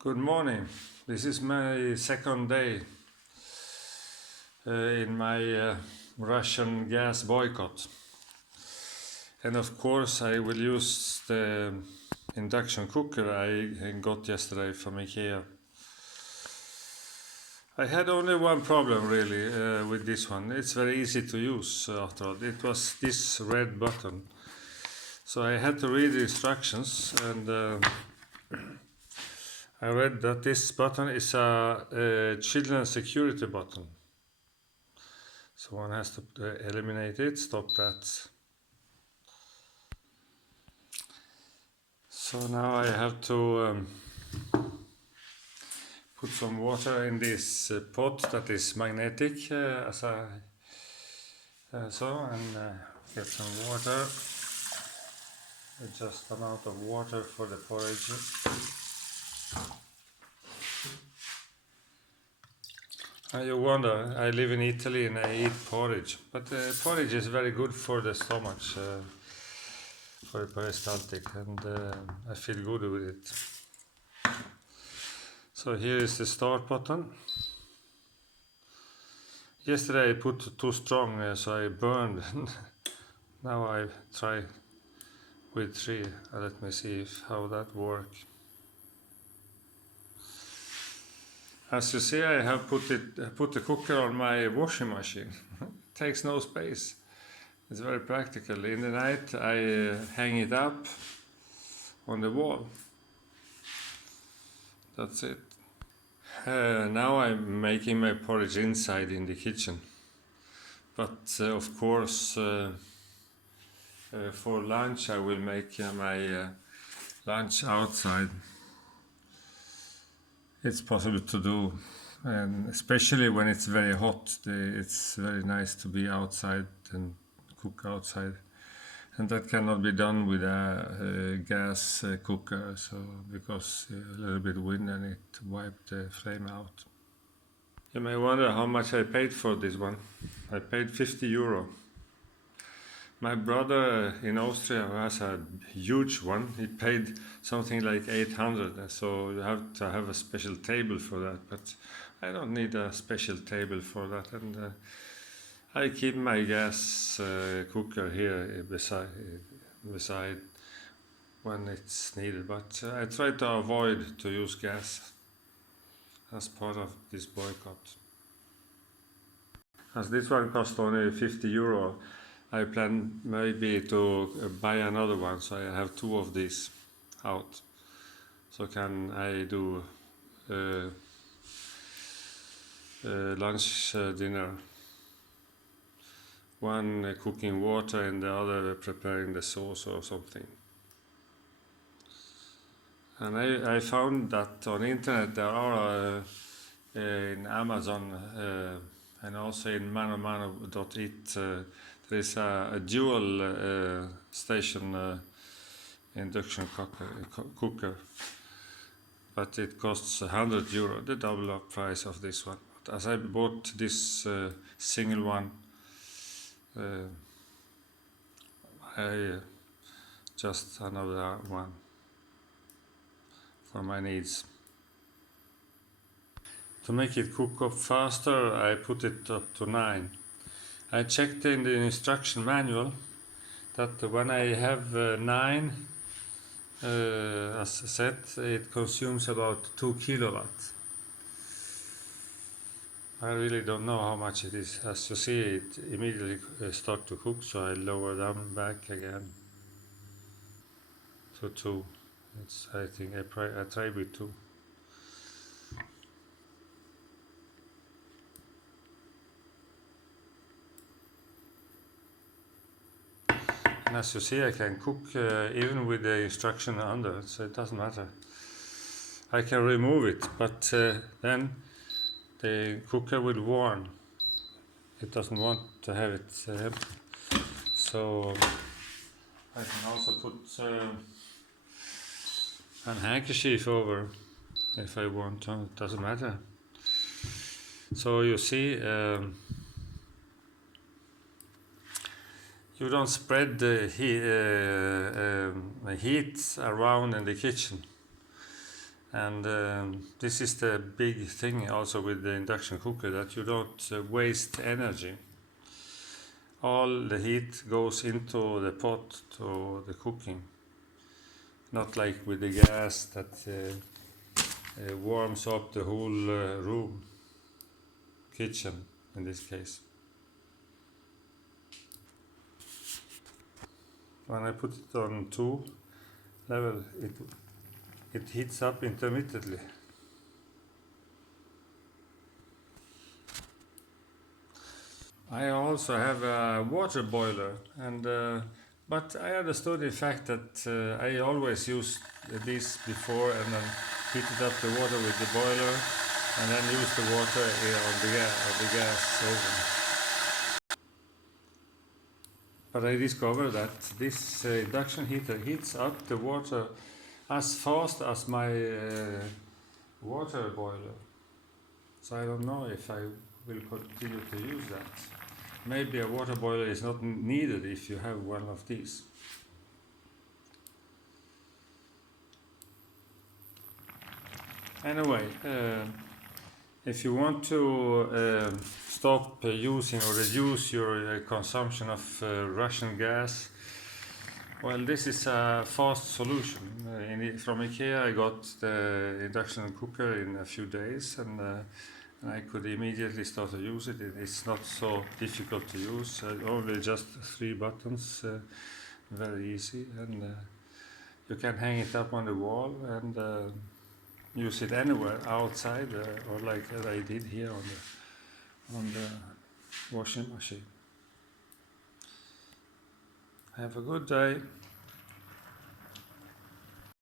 Good morning. This is my second day in my Russian gas boycott. And of course I will use the induction cooker I got yesterday from IKEA. I had only one problem really with this one. It's very easy to use after all. It was this red button. So I had to read the instructions, and I read that this button is a children's security button. So one has to eliminate it, stop that. So now I have to put some water in this pot that is magnetic, as I saw, and get some water. Just amount of water for the porridge. You wonder, I live in Italy and I eat porridge, but porridge is very good for the stomach, for the peristaltic, and I feel good with it. So here is the start button. Yesterday I put too strong, so I burned. Now I try with 3. Let me see how that works. As you see, I have put the cooker on my washing machine. It takes no space. It's very practical. In the night I hang it up on the wall. That's it. Now I'm making my porridge inside in the kitchen. But of course for lunch I will make my lunch outside. It's possible to do, and especially when it's very hot, it's very nice to be outside and cook outside, and that cannot be done with a gas cooker, so because a little bit wind and it wiped the flame out. You may wonder how much I paid for this one. I paid 50 euro. My brother in Austria has a huge one. He paid something like 800, so you have to have a special table for that. But I don't need a special table for that, and I keep my gas cooker here beside when it's needed. But I try to avoid to use gas as part of this boycott. As this one cost only 50 euro. I plan maybe to buy another one, so I have 2 of these out. So can I do lunch, dinner. One cooking water and the other preparing the sauce or something. And I found that on internet there are in Amazon and also in manomano.it there is a dual station induction cooker, but it costs 100 euro, the double up price of this one. But as I bought this single one, I just another one for my needs. To make it cook up faster, I put it up to 9. I checked in the instruction manual that when I have 9, as said, it consumes about 2 kilowatts. I really don't know how much it is. As you see, it immediately starts to cook, so I lower down back again to 2. I think I try with 2. And as you see, I can cook even with the instruction under, so it doesn't matter. I can remove it, but then the cooker will warn. It doesn't want to have it empty. So I can also put a handkerchief over if I want to. It doesn't matter. So you see, you don't spread the heat around in the kitchen. And this is the big thing also with the induction cooker, that you don't waste energy. All the heat goes into the pot to the cooking, not like with the gas that warms up the whole room, kitchen in this case. When I put it on 2 level, it heats up intermittently. I also have a water boiler, and but I understood in fact that I always used this before and then heated up the water with the boiler and then used the water on the gas oven. But I discovered that this induction heater heats up the water as fast as my water boiler. So I don't know if I will continue to use that. Maybe a water boiler is not needed if you have one of these. Anyway, if you want to stop using or reduce your consumption of Russian gas, well, this is a fast solution. From IKEA I got the induction cooker in a few days, and I could immediately start to use it. It's not so difficult to use, only just 3 buttons, very easy, and you can hang it up on the wall and use it anywhere outside, or like I did here on the washing machine. Have a good day.